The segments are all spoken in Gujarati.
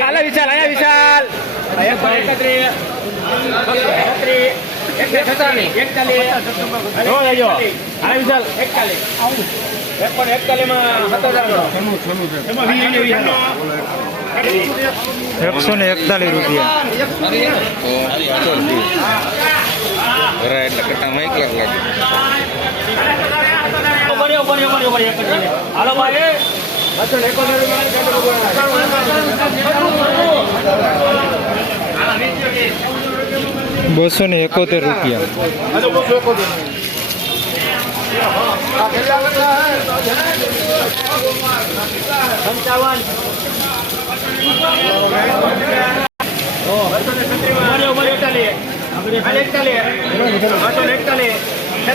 હાલો વિશાલ આયા વિશાલ. એકસો ને એકતાલીસ રૂપિયા. એટલે કટામાં એક લાખ લાગે હાલો ભાઈ બસો ને એકોતેર રૂપિયા. પંચાવન.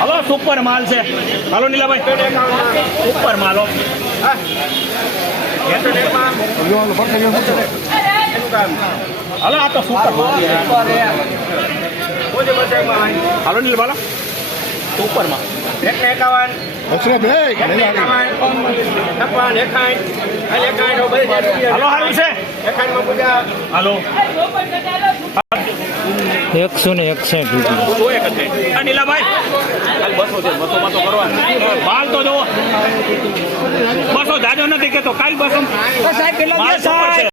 હાલો, સુપર માલ છે. હલો, નીલાભાઈ. સુપર માલ હલો, આ તો સુપર માલ હાલો, નીલ બાલા. સુપર માલ. હાલો, હારું છે. હાલો. એકસો ને એકસઠ રૂપિયા. માલ તો જુઓ. બસો જાજો નથી કેતો કાલ બસો. છે.